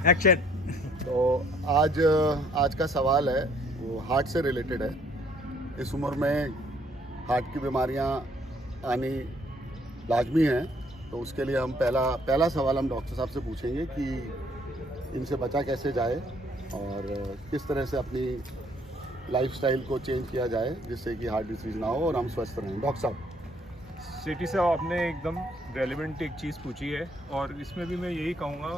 Action. तो आज का सवाल है वो हार्ट से रिलेटेड है। इस उम्र में हार्ट की बीमारियां आनी लाजमी हैं, तो उसके लिए हम पहला सवाल हम डॉक्टर साहब से पूछेंगे कि इनसे बचा कैसे जाए और किस तरह से अपनी लाइफस्टाइल को चेंज किया जाए जिससे कि हार्ट डिसीज ना हो और हम स्वस्थ रहें। डॉक्टर साहब। सिटी साहब, आपने एकदम रेलिवेंट एक चीज़ पूछी है और इसमें भी मैं यही कहूँगा,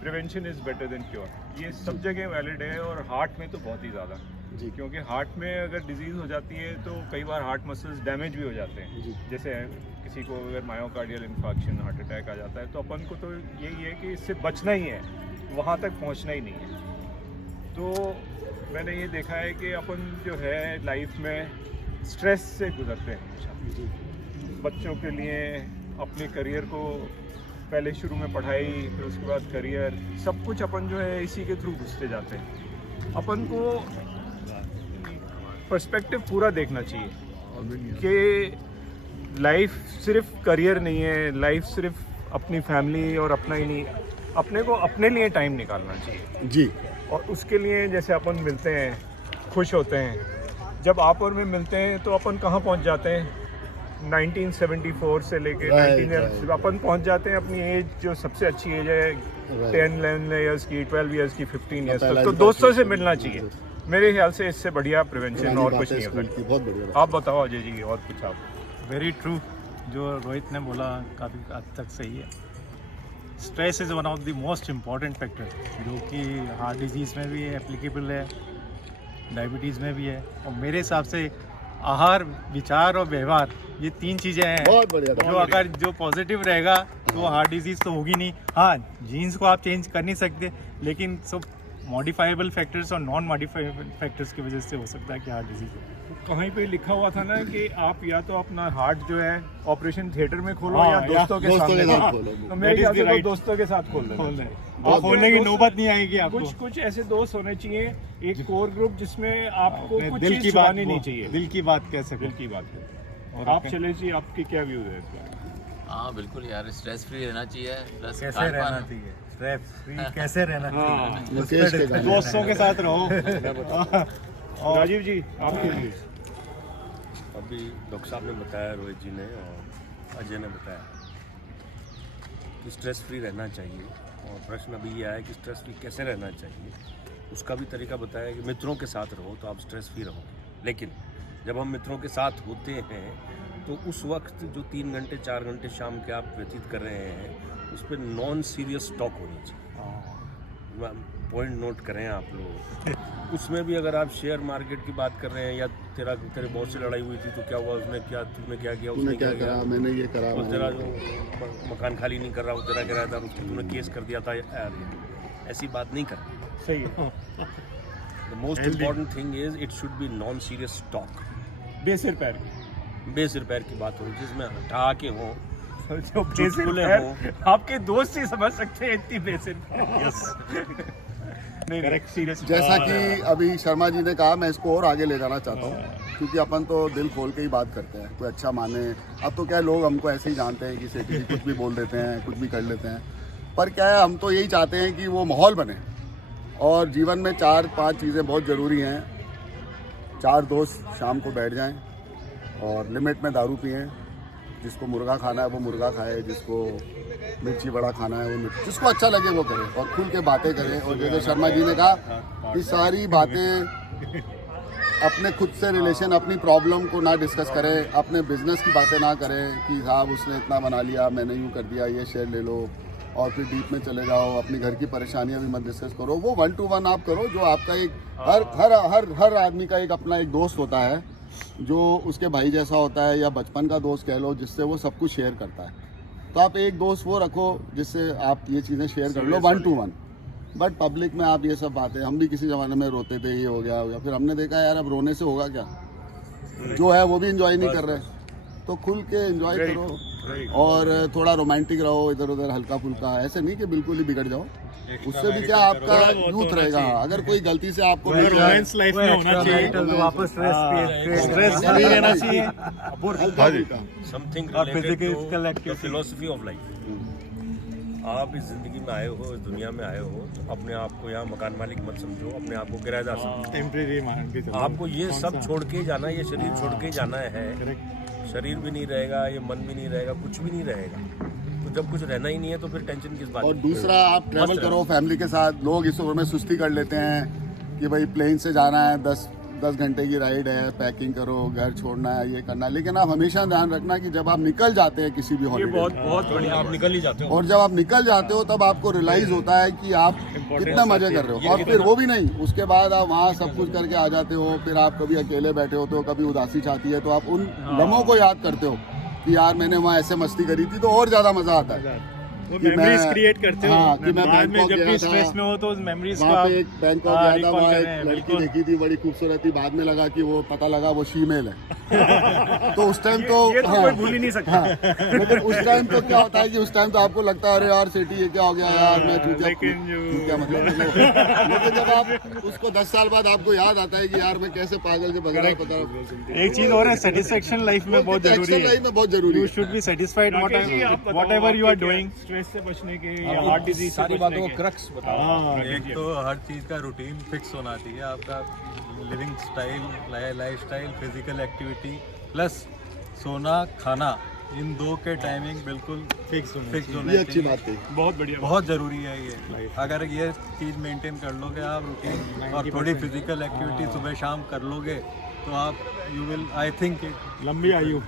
prevention is better than cure. ये सब जगह वैलिड है और हार्ट में तो बहुत ही ज़्यादा जी। क्योंकि हार्ट में अगर डिजीज़ हो जाती है तो कई बार हार्ट मसल्स डैमेज भी हो जाते हैं। जी। जैसे किसी को अगर मायोकार्डियल इन्फेक्शन, हार्ट अटैक आ जाता है तो अपन को तो यही है कि इससे बचना ही है, वहाँ तक पहुँचना ही नहीं है। तो मैंने ये देखा है कि अपन जो है लाइफ में स्ट्रेस से गुजरते हैं हमेशा। बच्चों के लिए अपने करियर को पहले शुरू में पढ़ाई, फिर उसके बाद करियर, सब कुछ अपन जो है इसी के थ्रू घुसते जाते हैं। अपन को पर्सपेक्टिव पूरा देखना चाहिए कि लाइफ सिर्फ करियर नहीं है, लाइफ सिर्फ अपनी फैमिली और अपना ही नहीं, अपने को अपने लिए टाइम निकालना चाहिए जी। और उसके लिए जैसे अपन मिलते हैं, खुश होते हैं। जब आप और मैं मिलते हैं तो अपन कहाँ पहुँच जाते हैं? 1974 से लेके 19 अपन पहुँच जाते हैं अपनी एज, जो सबसे अच्छी एज है 10-11 ईयर्स की, 12 ईयर्स की, 15 ईयर्स तक। तो दोस्तों से मिलना चाहिए। मेरे ख्याल से इससे बढ़िया प्रिवेंशन और कुछ नहीं होता। बहुत बढ़िया। आप बताओ अजय जी और कुछ आप। वेरी ट्रू, जो रोहित ने बोला काफ़ी हद तक सही है। Stress is one of the most important factor, जो कि हार्ट डिजीज़ में भी एप्लीकेबल है, डायबिटीज़ में भी है। और मेरे हिसाब से आहार, विचार और व्यवहार, ये 3 चीज़ें हैं बहुत बढ़िया। जो अगर जो पॉजिटिव रहेगा तो हार्ट डिजीज़ तो होगी नहीं। हाँ, जीन्स को आप चेंज कर नहीं सकते, लेकिन सब मॉडिफाइबल फैक्टर्स और नॉन मॉडिफाइबल फैक्टर्स की वजह से हो सकता है कि हार्ट डिजीज़ हो। कहीं पे लिखा हुआ था ना कि आप या तो अपना हार्ट जो है ऑपरेशन थिएटर में खोलो हाँ, या दोस्तों के साथ खोलो। तो मेरे ख्याल से तो दोस्तों के साथ खोल खोल दो। रहे हैं, खोलने की नौबत नहीं आएगी आपको। कुछ ऐसे दोस्त होने चाहिए, एक कोर ग्रुप जिसमें आपको अपने कुछ दिल चीज की बात छुपानी नहीं चाहिए। दिल की बात कह सके। दिल की बात है। और आप चले जी, आपकी क्या व्यू है इस पर? हाँ बिल्कुल यार, स्ट्रेस फ्री रहना चाहिए, प्लस कैसे रहना चाहिए, स्ट्रेस फ्री कैसे रहना चाहिए, मुकेश के गाने। दोस्तों के साथ रहो। और राजीव जी, आपके व्यू? अभी डॉक्टर साहब ने बताया, रोहित जी ने और अजय ने बताया कि स्ट्रेस फ्री रहना चाहिए। और प्रश्न अभी ये आया कि स्ट्रेस फ्री कैसे रहना चाहिए। उसका भी तरीका बताया कि मित्रों के साथ रहो तो आप स्ट्रेस फ्री रहो। लेकिन जब हम मित्रों के साथ होते हैं तो उस वक्त जो 3 घंटे 4 घंटे शाम के आप व्यतीत कर रहे हैं, उस पर नॉन सीरियस टॉक होनी चाहिए। पॉइंट नोट करें आप लोग। उसमें भी अगर आप शेयर मार्केट की बात कर रहे हैं या तेरे बॉस से लड़ाई हुई थी तो क्या हुआ, उसने क्या, तूने क्या किया, उसने क्या किया, मैंने ये करा, और तेरा जो मकान खाली नहीं कर रहा, वो तेरा किराएदार, उसको तूने केस कर दिया था यार, ऐसी बात नहीं करनी। सही है। The most important thing is it should be non serious talk. बेसिर पैर बेसिर पैर की बात हो जिसमें हटा के हो, जो बेसिर चुटकुले पैर हो। आपके दोस्त ही समझ सकते हैं इतनी बेसिर पैर। नहीं, करेक्ट, सीरियस। जैसा कि अभी शर्मा जी ने कहा, मैं इसको और आगे ले जाना चाहता हूँ क्योंकि अपन तो दिल खोल के ही बात करते हैं, कोई अच्छा माने। अब तो क्या है, लोग हमको ऐसे ही जानते हैं कि सेठी जी कुछ भी बोल देते हैं, कुछ भी कर लेते हैं। पर क्या है, हम तो यही चाहते हैं कि वो माहौल बने। और जीवन में 4-5 चीज़ें बहुत ज़रूरी हैं। 4 दोस्त शाम को बैठ जाएं और लिमिट में दारू पिएं। जिसको मुर्गा खाना है वो मुर्गा खाए, जिसको मिर्ची बड़ा खाना है वो मिर्ची, जिसको अच्छा लगे वो करे और खुल के बातें करें। और जैसे शर्मा जी ने कहा कि सारी बातें अपने खुद से रिलेशन, अपनी प्रॉब्लम को ना डिस्कस करें, अपने बिजनेस की बातें ना करें कि साहब उसने इतना बना लिया, मैंने यूँ कर दिया, ये शेयर ले लो, और फिर डीप में चले जाओ। अपनी घर की परेशानियां भी मत डिस्कस करो। वो 1 to 1 आप करो। जो आपका एक हर आदमी का एक अपना एक दोस्त होता है जो उसके भाई जैसा होता है, या बचपन का दोस्त कह लो, जिससे वो सब कुछ शेयर करता है। तो आप एक दोस्त वो रखो जिससे आप ये चीज़ें शेयर कर लो 1 to 1। बट पब्लिक में आप ये सब बातें, हम भी किसी ज़माने में रोते थे, ये हो गया, फिर हमने देखा यार अब रोने से होगा क्या, जो है वो भी इंजॉय नहीं कर रहे। तो खुल के एंजॉय करो और थोड़ा रोमांटिक रहो, इधर उधर हल्का फुल्का। ऐसे नहीं कि बिल्कुल ही बिगड़ जाओ, उससे भी क्या आपका यूथ रहेगा। अगर कोई गलती से आपको रोमांस लाइफ में होना चाहिए तो वापस स्ट्रेस फ्री रहना चाहिए। Something related to the philosophy of life. आप इस ज़िंदगी में आए हो, इस दुनिया में आए हो, तो अपने आप को यहाँ मकान मालिक मत समझो, अपने आप को किराएदार समझो। टेम्परेरी मान के चलो। आपको ये सब छोड़ के जाना है, ये शरीर छोड़ के जाना है। शरीर भी नहीं रहेगा, ये मन भी नहीं रहेगा, कुछ भी नहीं रहेगा। तो जब कुछ रहना ही नहीं है तो फिर टेंशन किस बात और की? दूसरा, आप ट्रैवल करो फैमिली के साथ, लोग इस उम्र में सुस्ती कर लेते हैं कि भाई प्लेन से जाना है, 10 घंटे की राइड है, पैकिंग करो, घर छोड़ना है, ये करना है। लेकिन आप हमेशा ध्यान रखना कि जब आप निकल जाते हैं किसी भी ये हॉलिडे, बहुत बढ़िया, आप निकल ही जाते हो। और जब आप निकल जाते हो तब आपको रियलाइज होता है कि आप कितना मजे कर रहे हो। और फिर वो भी नहीं, उसके बाद आप वहाँ सब कुछ करके आ जाते हो, फिर आप कभी अकेले बैठे होते हो, कभी उदासी छाती है, तो आप उन लम्हों को याद करते हो कि यार मैंने वहाँ ऐसे मस्ती करी थी, तो और ज्यादा मजा आता है। वो कि मेमोरीज मैं- क्रिएट करते हो। हाँ, कि मैं बाद में बैंकॉक जब गया भी था, स्ट्रेस में हो तो उस मेमोरीज को वहाँ आप पे एक बैंकॉक हाँ, गया था, recall वहाँ कर रहे हैं, एक लड़की बिल्कुल। देखी थी, बड़ी खूबसूरत थी, बाद में लगा कि वो पता लगा वो फीमेल है। तो उस टाइम तो ये तो हाँ, कोई भूल ही नहीं सकता। हाँ, लेकिन उस टाइम तो क्या होता है कि उस टाइम तो आपको लगता है अरे यार सेठी ये क्या हो गया यार, मैं चूतिया चूतिया मतलब। लेकिन जब आप उसको 10 साल बाद आपको याद आता है कि यार मैं कैसे पागल से भग रहा पता। एक चीज और है, सेटिस्फेक्शन लाइफ में बहुत जरूरी है। लाइफ में बहुत जरूरी यू है। Should be satisfied whatever you are doing. Stress से बचने के या हार्ट डिजीज से सारी बातों को क्रक्स हाँ, बताओ। एक तो हर चीज़ का रूटीन फिक्स होना चाहिए आपका, living style, life style, physical activity plus सोना खाना, इन दो के टाइमिंग बिल्कुल फिक्स होने ये अच्छी चाहिए। बात है। बहुत बढ़िया। बहुत ज़रूरी है ये। अगर ये चीज़ मेंटेन कर लोगे आप रूटीन और थोड़ी फिजिकल एक्टिविटी सुबह शाम कर लोगे तो आप यू विल, आई थिंक लंबी आयु।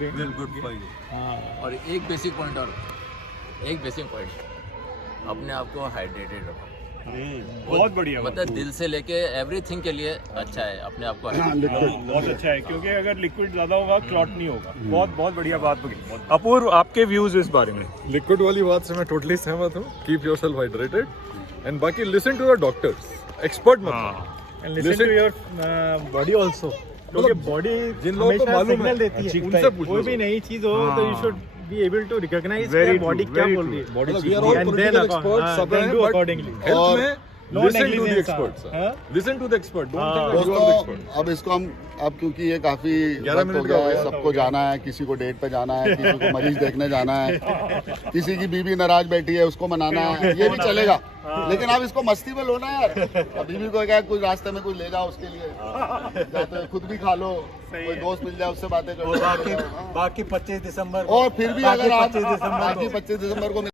Will good for you. और एक बेसिक पॉइंट और, एक बेसिक पॉइंट, अपने आप को हाइड्रेटेड रखो। बहुत बढ़िया। मतलब दिल से लेके एवरीथिंग के लिए अच्छा है अपने आप को बहुत अच्छा है, क्योंकि अगर लिक्विड ज्यादा होगा क्लॉट नहीं होगा। बहुत बहुत बढ़िया बात बोली। अपूर्व, आपके व्यूज इस बारे में? लिक्विड वाली बात से मैं टोटली सहमत हूँ। कीप योरसेल्फ हाइड्रेटेड एंड बाकी listen to the doctors, expert मत बनो। And listen to your body also, क्योंकि बॉडी जिन लोगों को मालूम है, सिग्नल देती है, उनसे पूछ कोई लो। भी नई चीज हो तो you should be able to recognise Very body true, क्या very बोल true. रही है। मतलब we are all And political then experts, सब then हैं, do but accordingly. health में No listen to the negligence, experts. हाँ? Listen to the expert. Don't think that you are the दोस्तों expert. अब इसको हम क्योंकि ये काफी 11 वक्त हो मिनट गया का हो है, गया। सबको जाना है, किसी को डेट पे जाना है, किसी को मरीज देखने जाना है, किसी की बीवी नाराज बैठी है उसको मनाना है, ये भी चलेगा। लेकिन आप इसको मस्ती में लो ना यार। अब बीवी को क्या कुछ रास्ते में कुछ ले जाओ उसके लिए, जाते हुए खुद भी खा लो, कोई दोस्त मिल जाए उससे बातें कर लो। बाकी 25 दिसंबर और फिर भी अगर आप 25 दिसंबर को बाकी 25 दिसंबर को